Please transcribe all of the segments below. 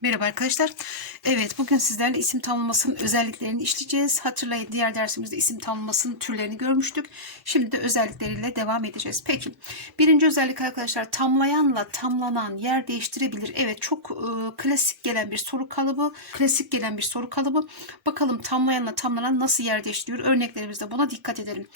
Merhaba arkadaşlar. Evet bugün sizlerle isim tanımlamasının özelliklerini işleyeceğiz. Hatırlayın diğer dersimizde isim tanımlamasının türlerini görmüştük. Şimdi de özellikleriyle devam edeceğiz. Peki birinci özellik arkadaşlar tamlayanla tamlanan yer değiştirebilir. Evet çok e, klasik gelen bir soru kalıbı. Klasik gelen bir soru kalıbı. Bakalım tamlayanla tamlanan nasıl yer değiştiriyor? Örneklerimizde buna dikkat edelim.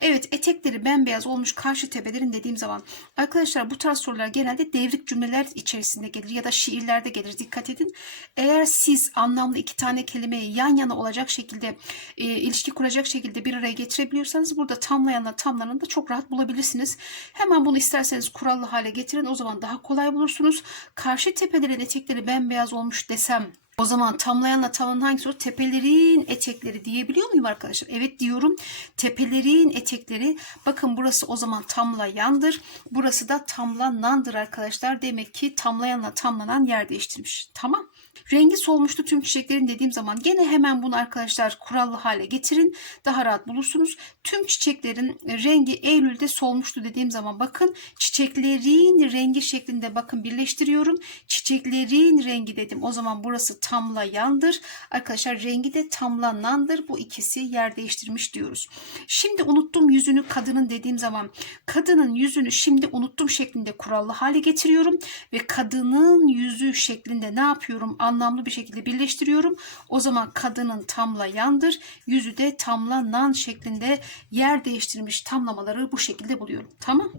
Evet etekleri bembeyaz olmuş karşı tepelerin dediğim zaman arkadaşlar bu tarz sorular genelde devrik cümleler içerisinde gelir ya da şiirlerde gelir. Dikkat edin. Eğer siz anlamlı iki tane kelimeyi yan yana olacak şekilde e, ilişki kuracak şekilde bir araya getirebiliyorsanız burada tamlayanla tamlanan da çok rahat bulabilirsiniz. Hemen bunu isterseniz kurallı hale getirin. O zaman daha kolay bulursunuz. Karşı tepelerin etekleri bembeyaz olmuş desem o zaman tamlayanla tamlanan hangisi olur? Tepelerin etekleri diyebiliyor muyum arkadaşlar? Evet diyorum. Tepelerin etekleri. Bakın burası o zaman tamlayandır. Burası da tamlanandır arkadaşlar. Demek ki tamlayanla tamlanan yer değiştirmiş. Tamam. Rengi solmuştu tüm çiçeklerin dediğim zaman gene hemen bunu arkadaşlar kurallı hale getirin. Daha rahat bulursunuz. Tüm çiçeklerin rengi Eylül'de solmuştu dediğim zaman bakın çiçeklerin rengi şeklinde bakın birleştiriyorum. Çiçeklerin rengi dedim. O zaman burası tamlayandır. Arkadaşlar rengi de tamlanandır. Bu ikisi yer değiştirmiş diyoruz. Şimdi unuttum yüzünü kadının dediğim zaman kadının yüzünü şimdi unuttum şeklinde kurallı hale getiriyorum ve kadının yüzü şeklinde ne yapıyorum? Anlamlı bir şekilde birleştiriyorum. O zaman kadının tamlayandır. Yüzü de tamlanan şeklinde yer değiştirmiş tamlamaları bu şekilde buluyorum. Tamam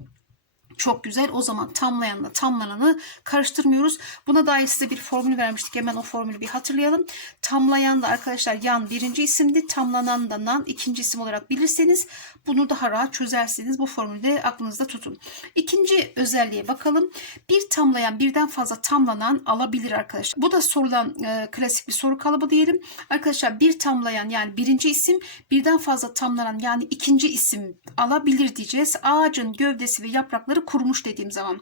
çok güzel. O zaman tamlayanla tamlananı karıştırmıyoruz. Buna dair size bir formül vermiştik. Hemen o formülü bir hatırlayalım. Tamlayan da arkadaşlar yan birinci isimdi. Tamlanan da nan ikinci isim olarak bilirseniz bunu daha rahat çözersiniz. Bu formülü de aklınızda tutun. İkinci özelliğe bakalım. Bir tamlayan birden fazla tamlanan alabilir arkadaşlar. Bu da sorulan e, klasik bir soru kalıbı diyelim. Arkadaşlar bir tamlayan yani birinci isim birden fazla tamlanan yani ikinci isim alabilir diyeceğiz. Ağacın gövdesi ve yaprakları kurumuş dediğim zaman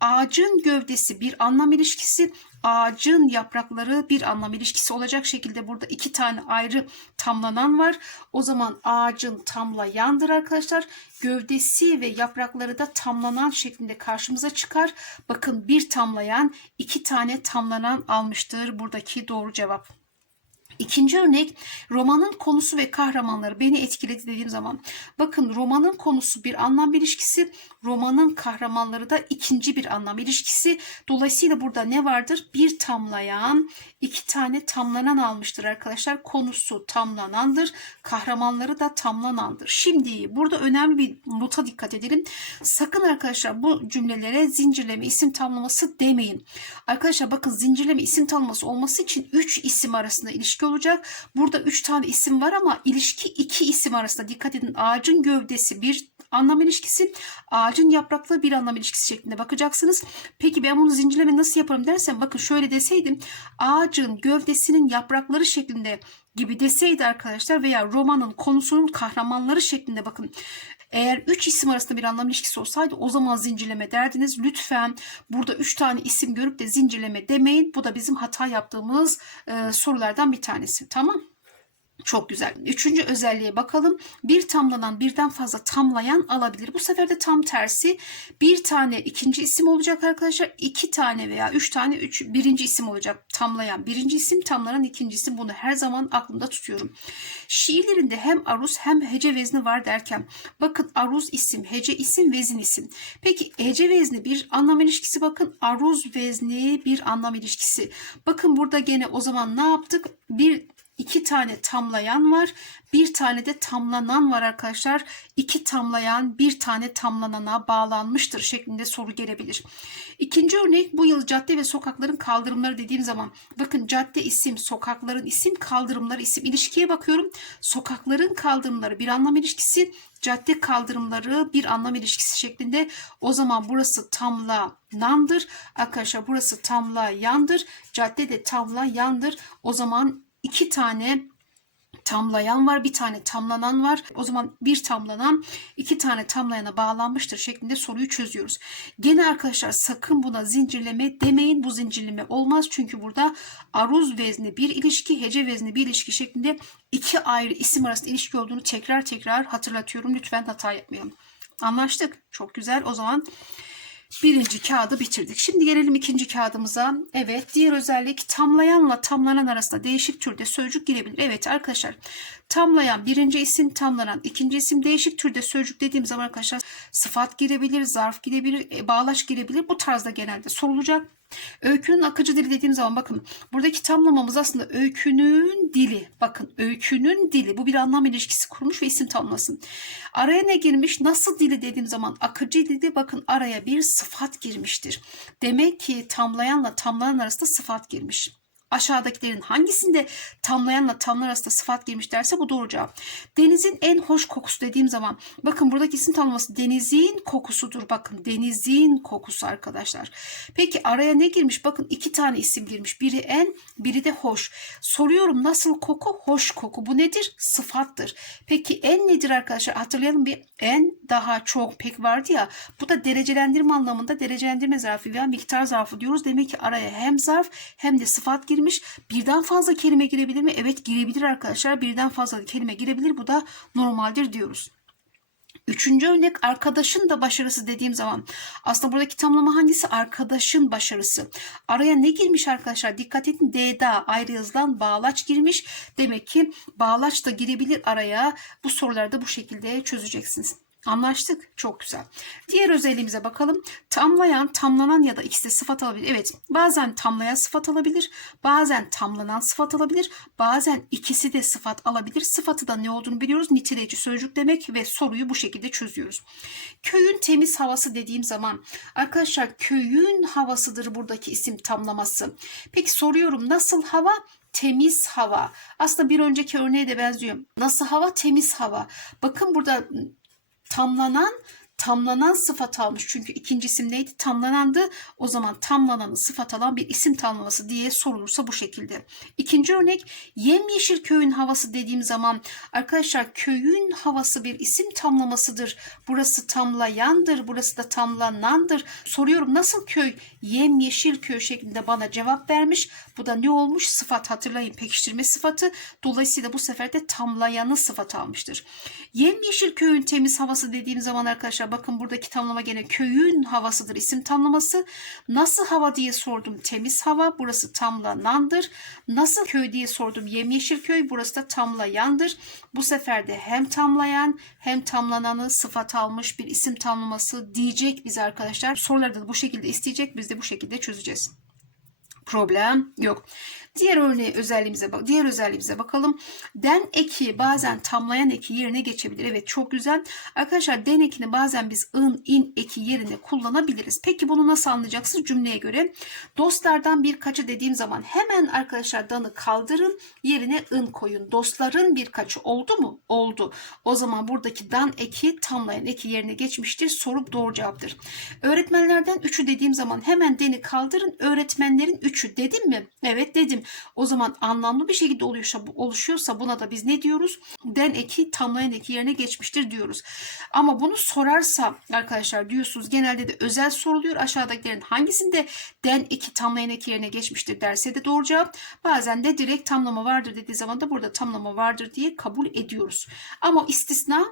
ağacın gövdesi bir anlam ilişkisi ağacın yaprakları bir anlam ilişkisi olacak şekilde burada iki tane ayrı tamlanan var. O zaman ağacın tamlayandır arkadaşlar. Gövdesi ve yaprakları da tamlanan şeklinde karşımıza çıkar. Bakın bir tamlayan iki tane tamlanan almıştır buradaki doğru cevap. İkinci örnek romanın konusu ve kahramanları beni etkiledi dediğim zaman. Bakın romanın konusu bir anlam ilişkisi romanın kahramanları da ikinci bir anlam ilişkisi. Dolayısıyla burada ne vardır? Bir tamlayan iki tane tamlanan almıştır arkadaşlar. Konusu tamlanandır kahramanları da tamlanandır. Şimdi burada önemli bir nota dikkat edelim. Sakın arkadaşlar bu cümlelere zincirleme isim tamlaması demeyin. Arkadaşlar bakın zincirleme isim tamlaması olması için 3 isim arasında ilişki olacak. Burada üç tane isim var ama ilişki iki isim arasında. Dikkat edin ağacın gövdesi bir anlam ilişkisi, ağacın yaprakları bir anlam ilişkisi şeklinde bakacaksınız. Peki ben bunu zincirleme nasıl yaparım dersen bakın şöyle deseydim ağacın gövdesinin yaprakları şeklinde gibi deseydi arkadaşlar veya romanın konusunun kahramanları şeklinde bakın eğer 3 isim arasında bir anlam ilişkisi olsaydı o zaman zincirleme derdiniz. Lütfen burada 3 tane isim görüp de zincirleme demeyin. Bu da bizim hata yaptığımız e, sorulardan bir tanesi. Tamam çok güzel. Üçüncü özelliğe bakalım. Bir tamlanan birden fazla tamlayan alabilir. Bu sefer de tam tersi. Bir tane ikinci isim olacak arkadaşlar. İki tane veya üç tane üç, birinci isim olacak. Tamlayan birinci isim, tamlanan ikinci isim. Bunu her zaman aklımda tutuyorum. Şiirlerinde hem aruz hem hece vezni var derken bakın aruz isim, hece isim, vezin isim. Peki hece vezni bir anlam ilişkisi bakın. Aruz vezni bir anlam ilişkisi. Bakın burada gene o zaman ne yaptık? Bir iki tane tamlayan var. Bir tane de tamlanan var arkadaşlar. İki tamlayan bir tane tamlanana bağlanmıştır şeklinde soru gelebilir. İkinci örnek bu yıl cadde ve sokakların kaldırımları dediğim zaman bakın cadde isim, sokakların isim, kaldırımları isim ilişkiye bakıyorum. Sokakların kaldırımları bir anlam ilişkisi, cadde kaldırımları bir anlam ilişkisi şeklinde. O zaman burası tamlanandır. Arkadaşlar burası tamlayandır. Cadde de tamlayandır. O zaman iki tane tamlayan var, bir tane tamlanan var. O zaman bir tamlanan iki tane tamlayana bağlanmıştır şeklinde soruyu çözüyoruz. Gene arkadaşlar sakın buna zincirleme demeyin. Bu zincirleme olmaz. Çünkü burada aruz vezni bir ilişki, hece vezni bir ilişki şeklinde iki ayrı isim arasında ilişki olduğunu tekrar tekrar hatırlatıyorum. Lütfen hata yapmayalım. Anlaştık. Çok güzel. O zaman Birinci kağıdı bitirdik. Şimdi gelelim ikinci kağıdımıza. Evet diğer özellik tamlayanla tamlanan arasında değişik türde sözcük girebilir. Evet arkadaşlar tamlayan birinci isim tamlanan ikinci isim değişik türde sözcük dediğim zaman arkadaşlar sıfat girebilir, zarf girebilir, e, bağlaç girebilir. Bu tarzda genelde sorulacak. Öykünün akıcı dili dediğim zaman bakın buradaki tamlamamız aslında öykünün dili. Bakın öykünün dili. Bu bir anlam ilişkisi kurmuş ve isim tamlaması. Araya ne girmiş? Nasıl dili dediğim zaman akıcı dili bakın araya bir sıfat girmiştir. Demek ki tamlayanla tamlanan arasında sıfat girmiş. Aşağıdakilerin hangisinde tamlayanla tamlar arasında sıfat girmiş derse bu doğru cevap. Denizin en hoş kokusu dediğim zaman bakın buradaki isim tanımlaması denizin kokusudur. Bakın denizin kokusu arkadaşlar. Peki araya ne girmiş? Bakın iki tane isim girmiş. Biri en biri de hoş. Soruyorum nasıl koku? Hoş koku. Bu nedir? Sıfattır. Peki en nedir arkadaşlar? Hatırlayalım bir en daha çok pek vardı ya. Bu da derecelendirme anlamında derecelendirme zarfı veya miktar zarfı diyoruz. Demek ki araya hem zarf hem de sıfat girmiş. Birden fazla kelime girebilir mi? Evet girebilir arkadaşlar. Birden fazla kelime girebilir. Bu da normaldir diyoruz. Üçüncü örnek arkadaşın da başarısı dediğim zaman aslında buradaki tamlama hangisi? Arkadaşın başarısı. Araya ne girmiş arkadaşlar? Dikkat edin D'da ayrı yazılan bağlaç girmiş. Demek ki bağlaç da girebilir araya. Bu soruları da bu şekilde çözeceksiniz. Anlaştık. Çok güzel. Diğer özelliğimize bakalım. Tamlayan, tamlanan ya da ikisi de sıfat alabilir. Evet bazen tamlayan sıfat alabilir. Bazen tamlanan sıfat alabilir. Bazen ikisi de sıfat alabilir. Sıfatı da ne olduğunu biliyoruz. Niteleyici sözcük demek ve soruyu bu şekilde çözüyoruz. Köyün temiz havası dediğim zaman arkadaşlar köyün havasıdır buradaki isim tamlaması. Peki soruyorum nasıl hava? temiz hava. Aslında bir önceki örneğe de benziyor. Nasıl hava? Temiz hava. Bakın burada tamlanan tamlanan sıfat almış. Çünkü ikinci isim neydi? Tamlanandı. O zaman tamlananı sıfat alan bir isim tamlaması diye sorulursa bu şekilde. İkinci örnek yemyeşil köyün havası dediğim zaman arkadaşlar köyün havası bir isim tamlamasıdır. Burası tamlayandır. Burası da tamlanandır. Soruyorum nasıl köy? Yemyeşil köy şeklinde bana cevap vermiş. Bu da ne olmuş? Sıfat hatırlayın pekiştirme sıfatı. Dolayısıyla bu sefer de tamlayanı sıfat almıştır. Yemyeşil köyün temiz havası dediğim zaman arkadaşlar bakın buradaki tamlama gene köyün havasıdır isim tamlaması. Nasıl hava diye sordum temiz hava burası tamlanandır. Nasıl köy diye sordum yemyeşil köy burası da tamlayandır. Bu sefer de hem tamlayan hem tamlananı sıfat almış bir isim tamlaması diyecek bize arkadaşlar. Soruları da bu şekilde isteyecek biz de bu şekilde çözeceğiz. Problem yok. Diğer örneği özelliğimize bak. Diğer özelliğimize bakalım. Den eki bazen tamlayan eki yerine geçebilir. Evet çok güzel. Arkadaşlar den ekini bazen biz ın in eki yerine kullanabiliriz. Peki bunu nasıl anlayacaksınız cümleye göre? Dostlardan birkaçı dediğim zaman hemen arkadaşlar danı kaldırın yerine ın koyun. Dostların birkaçı oldu mu? Oldu. O zaman buradaki dan eki tamlayan eki yerine geçmiştir. Soru doğru cevaptır. Öğretmenlerden üçü dediğim zaman hemen deni kaldırın. Öğretmenlerin üçü dedim mi? Evet dedim. O zaman anlamlı bir şekilde oluşuyorsa, oluşuyorsa buna da biz ne diyoruz? Den eki tamlayan eki yerine geçmiştir diyoruz. Ama bunu sorarsa arkadaşlar diyorsunuz genelde de özel soruluyor. Aşağıdakilerin hangisinde den eki tamlayan eki yerine geçmiştir derse de doğru cevap. Bazen de direkt tamlama vardır dediği zaman da burada tamlama vardır diye kabul ediyoruz. Ama istisna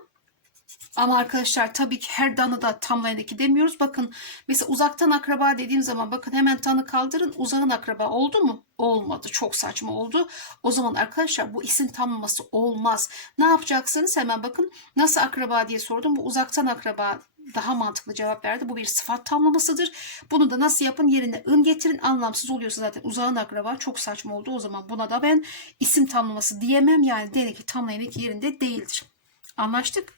ama arkadaşlar tabii ki her danı da tamlayan eki demiyoruz. Bakın mesela uzaktan akraba dediğim zaman bakın hemen tanı kaldırın. Uzağın akraba oldu mu? Olmadı. Çok saçma oldu. O zaman arkadaşlar bu isim tamlaması olmaz. Ne yapacaksınız? Hemen bakın nasıl akraba diye sordum. Bu uzaktan akraba daha mantıklı cevap verdi. Bu bir sıfat tamlamasıdır. Bunu da nasıl yapın? Yerine ın getirin. Anlamsız oluyorsa zaten uzağın akraba çok saçma oldu. O zaman buna da ben isim tamlaması diyemem. Yani demek ki yerinde değildir. Anlaştık?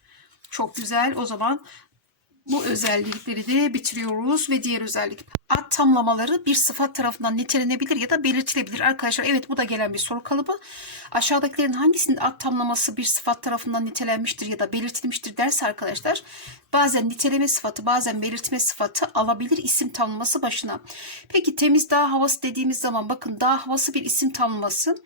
Çok güzel. O zaman bu özellikleri de bitiriyoruz ve diğer özellik. Ad tamlamaları bir sıfat tarafından nitelenebilir ya da belirtilebilir. Arkadaşlar evet bu da gelen bir soru kalıbı. Aşağıdakilerin hangisinde ad tamlaması bir sıfat tarafından nitelenmiştir ya da belirtilmiştir derse arkadaşlar bazen niteleme sıfatı bazen belirtme sıfatı alabilir isim tamlaması başına. Peki temiz dağ havası dediğimiz zaman bakın dağ havası bir isim tamlaması.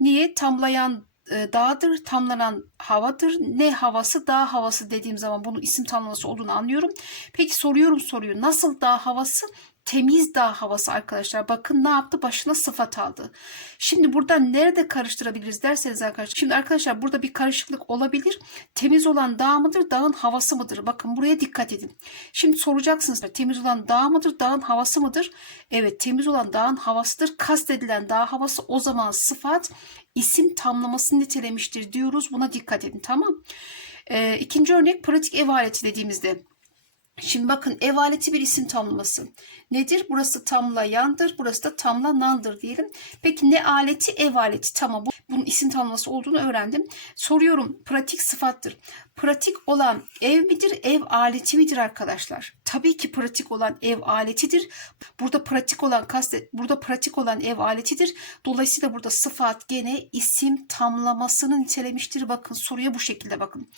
Niye? Tamlayan dağdır, tamlanan havadır. Ne havası? Dağ havası dediğim zaman bunun isim tamlaması olduğunu anlıyorum. Peki soruyorum soruyu. Nasıl dağ havası? Temiz dağ havası arkadaşlar. Bakın ne yaptı? Başına sıfat aldı. Şimdi burada nerede karıştırabiliriz derseniz arkadaşlar. Şimdi arkadaşlar burada bir karışıklık olabilir. Temiz olan dağ mıdır? Dağın havası mıdır? Bakın buraya dikkat edin. Şimdi soracaksınız. Temiz olan dağ mıdır? Dağın havası mıdır? Evet temiz olan dağın havasıdır. Kastedilen dağ havası o zaman sıfat isim tamlamasını nitelemiştir diyoruz. Buna dikkat edin tamam. Ee, ikinci örnek pratik ev aleti dediğimizde. Şimdi bakın ev aleti bir isim tamlaması. Nedir? Burası tamlayandır, burası da tamlanandır diyelim. Peki ne aleti? Ev aleti. Tamam bu, bunun isim tamlaması olduğunu öğrendim. Soruyorum pratik sıfattır. Pratik olan ev midir, ev aleti midir arkadaşlar? Tabii ki pratik olan ev aletidir. Burada pratik olan kastet, burada pratik olan ev aletidir. Dolayısıyla burada sıfat gene isim tamlamasını nitelemiştir. Bakın soruya bu şekilde bakın.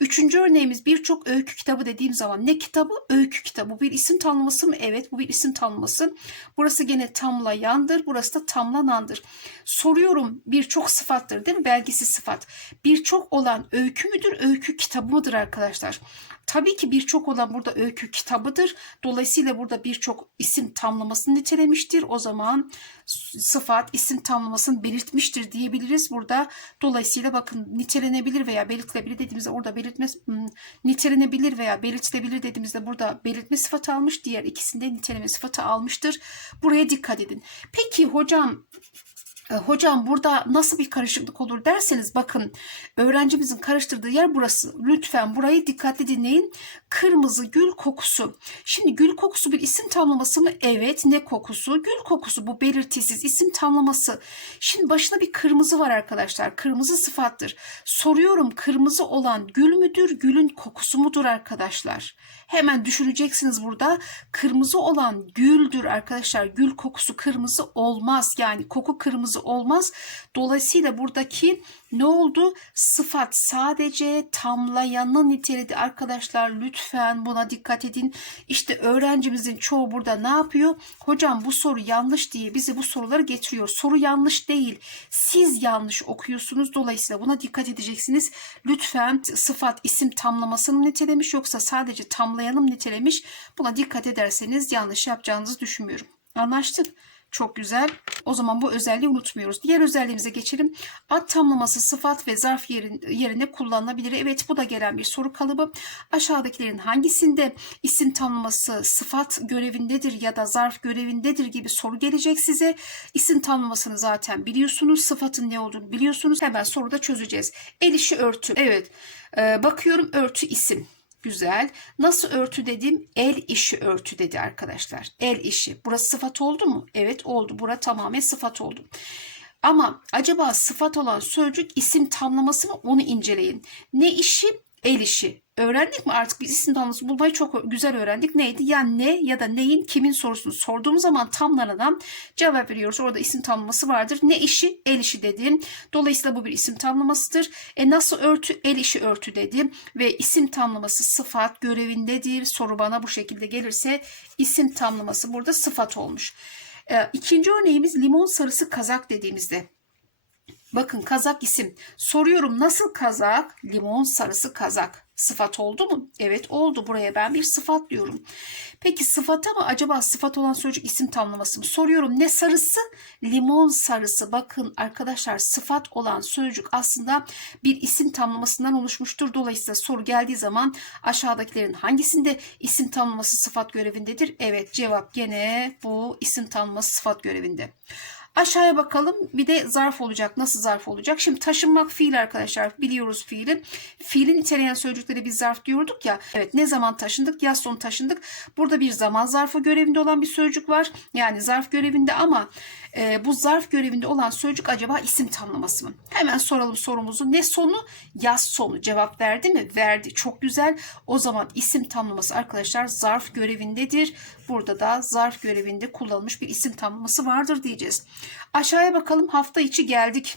Üçüncü örneğimiz birçok öykü kitabı dediğim zaman ne kitabı? Öykü kitabı. Bu bir isim tamlaması mı? Evet bu bir isim tamlaması. Burası gene tamlayandır. Burası da tamlanandır. Soruyorum birçok sıfattır değil mi? Belgisi sıfat. Birçok olan öykü müdür? Öykü kitabı mıdır arkadaşlar? Tabii ki birçok olan burada öykü kitabıdır. Dolayısıyla burada birçok isim tamlamasını nitelemiştir. O zaman sıfat isim tamlamasını belirtmiştir diyebiliriz burada. Dolayısıyla bakın nitelenebilir veya belirtilebilir dediğimizde orada belirtme hmm, nitelenebilir veya belirtilebilir dediğimizde burada belirtme sıfatı almış. Diğer ikisinde niteleme sıfatı almıştır. Buraya dikkat edin. Peki hocam Hocam burada nasıl bir karışıklık olur derseniz bakın öğrencimizin karıştırdığı yer burası. Lütfen burayı dikkatli dinleyin. Kırmızı gül kokusu. Şimdi gül kokusu bir isim tamlaması mı? Evet. Ne kokusu? Gül kokusu bu belirtisiz isim tamlaması. Şimdi başına bir kırmızı var arkadaşlar. Kırmızı sıfattır. Soruyorum kırmızı olan gül müdür? Gülün kokusu mudur arkadaşlar? Hemen düşüneceksiniz burada. Kırmızı olan güldür arkadaşlar. Gül kokusu kırmızı olmaz. Yani koku kırmızı olmaz. Dolayısıyla buradaki ne oldu? Sıfat sadece tamlayanı niteledi arkadaşlar. Lütfen buna dikkat edin. İşte öğrencimizin çoğu burada ne yapıyor? Hocam bu soru yanlış diye bize bu soruları getiriyor. Soru yanlış değil. Siz yanlış okuyorsunuz. Dolayısıyla buna dikkat edeceksiniz. Lütfen sıfat isim tamlamasını nitelemiş yoksa sadece tamlayanım nitelemiş. Buna dikkat ederseniz yanlış yapacağınızı düşünmüyorum. Anlaştık. Çok güzel. O zaman bu özelliği unutmuyoruz. Diğer özelliğimize geçelim. Ad tamlaması sıfat ve zarf yerin, yerine kullanılabilir. Evet bu da gelen bir soru kalıbı. Aşağıdakilerin hangisinde isim tamlaması sıfat görevindedir ya da zarf görevindedir gibi soru gelecek size. İsim tamlamasını zaten biliyorsunuz. Sıfatın ne olduğunu biliyorsunuz. Hemen soruda çözeceğiz. El işi örtü. Evet. Ee, bakıyorum örtü isim. Güzel. Nasıl örtü dedim? El işi örtü dedi arkadaşlar. El işi. Burası sıfat oldu mu? Evet oldu. Bura tamamen sıfat oldu. Ama acaba sıfat olan sözcük isim tamlaması mı? Onu inceleyin. Ne işi? El işi. Öğrendik mi artık biz isim tamlaması bulmayı çok güzel öğrendik. Neydi? Yani ne ya da neyin kimin sorusunu sorduğumuz zaman tamlarına cevap veriyoruz. Orada isim tamlaması vardır. Ne işi? El işi dedim. Dolayısıyla bu bir isim tamlamasıdır. E nasıl örtü? El işi örtü dedim. Ve isim tamlaması sıfat görevindedir. Soru bana bu şekilde gelirse isim tamlaması burada sıfat olmuş. E, ikinci örneğimiz limon sarısı kazak dediğimizde. Bakın kazak isim. Soruyorum nasıl kazak? Limon sarısı kazak. Sıfat oldu mu? Evet oldu. Buraya ben bir sıfat diyorum. Peki sıfata mı acaba sıfat olan sözcük isim tamlaması mı? Soruyorum ne sarısı? Limon sarısı. Bakın arkadaşlar sıfat olan sözcük aslında bir isim tamlamasından oluşmuştur. Dolayısıyla soru geldiği zaman aşağıdakilerin hangisinde isim tamlaması sıfat görevindedir? Evet cevap gene bu isim tamlaması sıfat görevinde. Aşağıya bakalım. Bir de zarf olacak. Nasıl zarf olacak? Şimdi taşınmak fiil arkadaşlar. Biliyoruz fiili. Fiilin niteleyen sözcükleri biz zarf diyorduk ya. Evet ne zaman taşındık? Yaz sonu taşındık. Burada bir zaman zarfı görevinde olan bir sözcük var. Yani zarf görevinde ama e, bu zarf görevinde olan sözcük acaba isim tamlaması mı? Hemen soralım sorumuzu. Ne sonu? Yaz sonu. Cevap verdi mi? Verdi. Çok güzel. O zaman isim tamlaması arkadaşlar zarf görevindedir. Burada da zarf görevinde kullanılmış bir isim tamlaması vardır diyeceğiz. Aşağıya bakalım hafta içi geldik.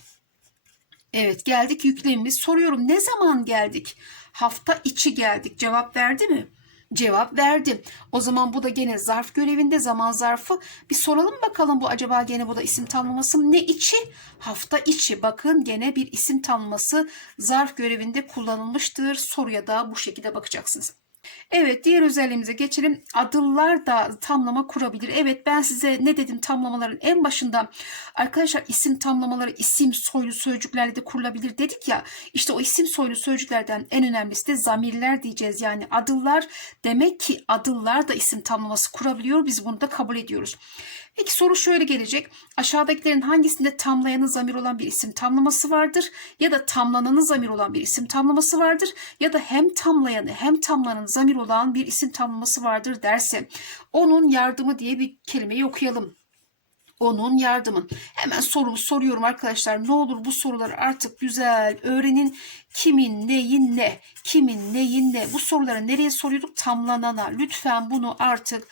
Evet geldik yüklemimiz. Soruyorum ne zaman geldik? Hafta içi geldik. Cevap verdi mi? Cevap verdi. O zaman bu da gene zarf görevinde zaman zarfı. Bir soralım bakalım bu acaba gene bu da isim tamlaması? Ne içi? Hafta içi. Bakın gene bir isim tamlaması zarf görevinde kullanılmıştır. Soruya da bu şekilde bakacaksınız. Evet diğer özelliğimize geçelim. Adıllar da tamlama kurabilir. Evet ben size ne dedim tamlamaların en başında arkadaşlar isim tamlamaları isim soylu sözcüklerle de kurulabilir dedik ya. İşte o isim soylu sözcüklerden en önemlisi de zamirler diyeceğiz. Yani adıllar demek ki adıllar da isim tamlaması kurabiliyor. Biz bunu da kabul ediyoruz. Peki soru şöyle gelecek. Aşağıdakilerin hangisinde tamlayanı zamir olan bir isim tamlaması vardır ya da tamlananı zamir olan bir isim tamlaması vardır ya da hem tamlayanı hem tamlananı zamir olan bir isim tamlaması vardır derse onun yardımı diye bir kelimeyi okuyalım onun yardımı. Hemen sorumu soruyorum arkadaşlar. Ne olur bu soruları artık güzel öğrenin. Kimin neyin ne? Kimin neyin ne? Bu soruları nereye soruyorduk? Tamlanana. Lütfen bunu artık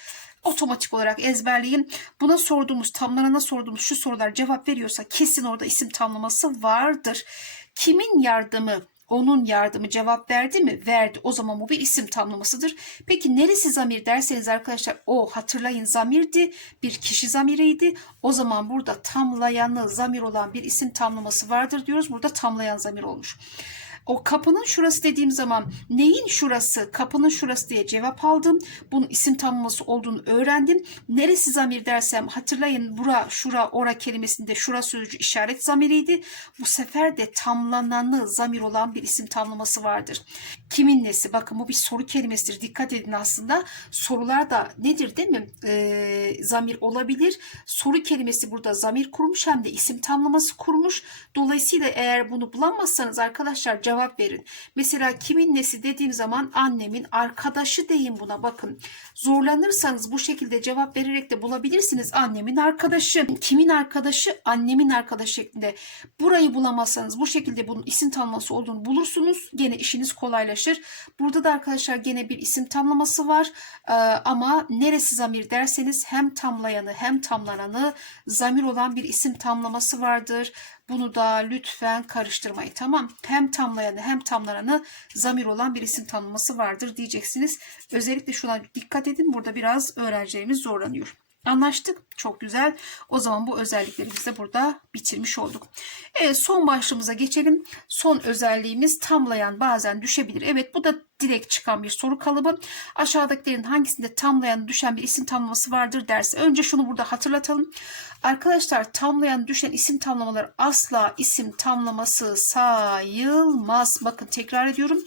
otomatik olarak ezberleyin. Buna sorduğumuz, tamlanana sorduğumuz şu sorular cevap veriyorsa kesin orada isim tamlaması vardır. Kimin yardımı? Onun yardımı cevap verdi mi? Verdi. O zaman bu bir isim tamlamasıdır. Peki neresi zamir derseniz arkadaşlar o hatırlayın zamirdi. Bir kişi zamiriydi. O zaman burada tamlayanı zamir olan bir isim tamlaması vardır diyoruz. Burada tamlayan zamir olmuş. O kapının şurası dediğim zaman neyin şurası, kapının şurası diye cevap aldım. Bunun isim tamlaması olduğunu öğrendim. Neresi zamir dersem hatırlayın bura, şura, ora kelimesinde şura sözcüğü işaret zamiriydi. Bu sefer de tamlananı zamir olan bir isim tamlaması vardır. Kimin nesi? Bakın bu bir soru kelimesidir. Dikkat edin aslında. Sorular da nedir değil mi? Ee, zamir olabilir. Soru kelimesi burada zamir kurmuş hem de isim tamlaması kurmuş. Dolayısıyla eğer bunu bulamazsanız arkadaşlar cevap verin. Mesela kimin nesi dediğim zaman annemin arkadaşı deyin buna bakın. Zorlanırsanız bu şekilde cevap vererek de bulabilirsiniz. Annemin arkadaşı. Kimin arkadaşı? Annemin arkadaşı şeklinde. Burayı bulamazsanız bu şekilde bunun isim tanımlaması olduğunu bulursunuz. Gene işiniz kolaylaşır. Burada da arkadaşlar gene bir isim tamlaması var. Ee, ama neresi zamir derseniz hem tamlayanı hem tamlananı zamir olan bir isim tamlaması vardır. Bunu da lütfen karıştırmayın tamam. Hem tamlayanı hem tamlananı zamir olan bir isim tanımlaması vardır diyeceksiniz. Özellikle şuna dikkat edin. Burada biraz öğrencilerimiz zorlanıyor. Anlaştık. Çok güzel. O zaman bu özelliklerimizi de burada bitirmiş olduk. Evet son başlığımıza geçelim. Son özelliğimiz tamlayan bazen düşebilir. Evet bu da direkt çıkan bir soru kalıbı. Aşağıdakilerin hangisinde tamlayan düşen bir isim tamlaması vardır derse. Önce şunu burada hatırlatalım. Arkadaşlar tamlayan düşen isim tamlamaları asla isim tamlaması sayılmaz. Bakın tekrar ediyorum.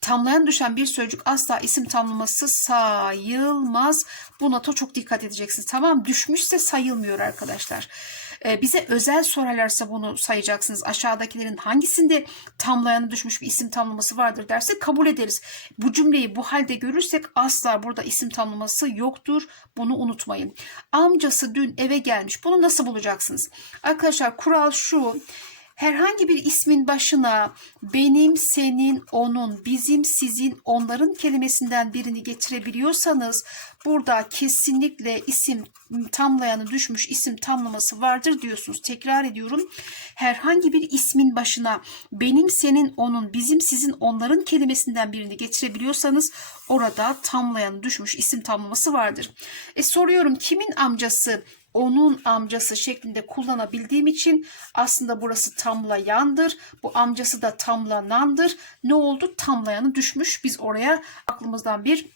Tamlayan düşen bir sözcük asla isim tamlaması sayılmaz. Buna da çok dikkat edeceksiniz. Tamam düşmüşse sayılmıyor arkadaşlar. Ee, bize özel sorarlarsa bunu sayacaksınız. Aşağıdakilerin hangisinde tamlayanı düşmüş bir isim tamlaması vardır derse kabul ederiz. Bu cümleyi bu halde görürsek asla burada isim tamlaması yoktur. Bunu unutmayın. Amcası dün eve gelmiş. Bunu nasıl bulacaksınız? Arkadaşlar kural şu herhangi bir ismin başına benim, senin, onun, bizim, sizin, onların kelimesinden birini getirebiliyorsanız burada kesinlikle isim tamlayanı düşmüş isim tamlaması vardır diyorsunuz. Tekrar ediyorum. Herhangi bir ismin başına benim, senin, onun, bizim, sizin, onların kelimesinden birini getirebiliyorsanız orada tamlayanı düşmüş isim tamlaması vardır. E soruyorum kimin amcası onun amcası şeklinde kullanabildiğim için aslında burası tamlayandır. Bu amcası da tamlanandır. Ne oldu? Tamlayanı düşmüş. Biz oraya aklımızdan bir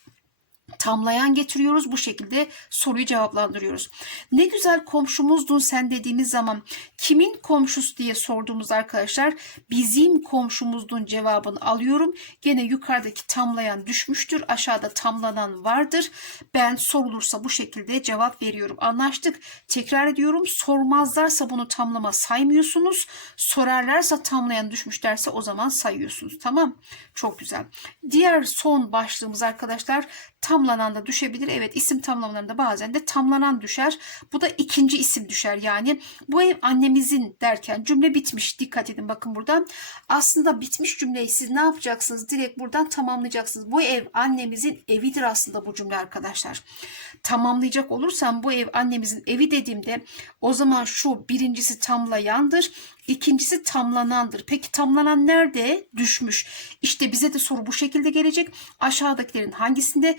tamlayan getiriyoruz. Bu şekilde soruyu cevaplandırıyoruz. Ne güzel komşumuzdun sen dediğimiz zaman kimin komşusu diye sorduğumuz arkadaşlar bizim komşumuzdun cevabını alıyorum. Gene yukarıdaki tamlayan düşmüştür. Aşağıda tamlanan vardır. Ben sorulursa bu şekilde cevap veriyorum. Anlaştık. Tekrar ediyorum. Sormazlarsa bunu tamlama saymıyorsunuz. Sorarlarsa tamlayan düşmüş derse o zaman sayıyorsunuz. Tamam. Çok güzel. Diğer son başlığımız arkadaşlar tamlanan da düşebilir. Evet isim tamlamalarında bazen de tamlanan düşer. Bu da ikinci isim düşer. Yani bu ev annemizin derken cümle bitmiş. Dikkat edin bakın buradan. Aslında bitmiş cümleyi siz ne yapacaksınız? Direkt buradan tamamlayacaksınız. Bu ev annemizin evidir aslında bu cümle arkadaşlar. Tamamlayacak olursam bu ev annemizin evi dediğimde o zaman şu birincisi tamlayandır. İkincisi tamlanandır. Peki tamlanan nerede? Düşmüş. İşte bize de soru bu şekilde gelecek. Aşağıdakilerin hangisinde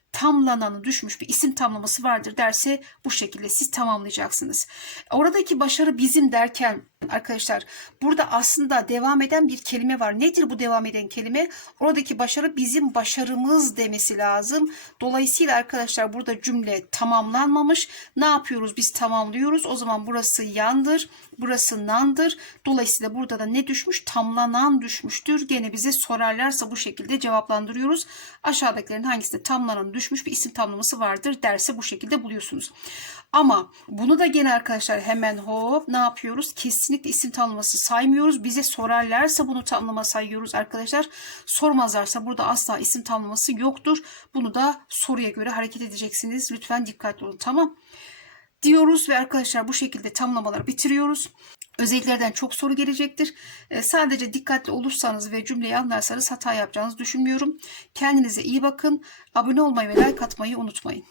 tamlananı düşmüş bir isim tamlaması vardır derse bu şekilde siz tamamlayacaksınız. Oradaki başarı bizim derken Arkadaşlar burada aslında devam eden bir kelime var. Nedir bu devam eden kelime? Oradaki başarı bizim başarımız demesi lazım. Dolayısıyla arkadaşlar burada cümle tamamlanmamış. Ne yapıyoruz? Biz tamamlıyoruz. O zaman burası yandır, burası nandır. Dolayısıyla burada da ne düşmüş? Tamlanan düşmüştür. Gene bize sorarlarsa bu şekilde cevaplandırıyoruz. Aşağıdakilerin hangisinde tamlanan düşmüş bir isim tamlaması vardır derse bu şekilde buluyorsunuz. Ama bunu da gene arkadaşlar hemen hop ne yapıyoruz? Kesinlikle isim tamlaması saymıyoruz. Bize sorarlarsa bunu tamlama sayıyoruz arkadaşlar. Sormazlarsa burada asla isim tamlaması yoktur. Bunu da soruya göre hareket edeceksiniz. Lütfen dikkatli olun tamam. Diyoruz ve arkadaşlar bu şekilde tamlamaları bitiriyoruz. Özelliklerden çok soru gelecektir. Ee, sadece dikkatli olursanız ve cümleyi anlarsanız hata yapacağınızı düşünmüyorum. Kendinize iyi bakın. Abone olmayı ve like atmayı unutmayın.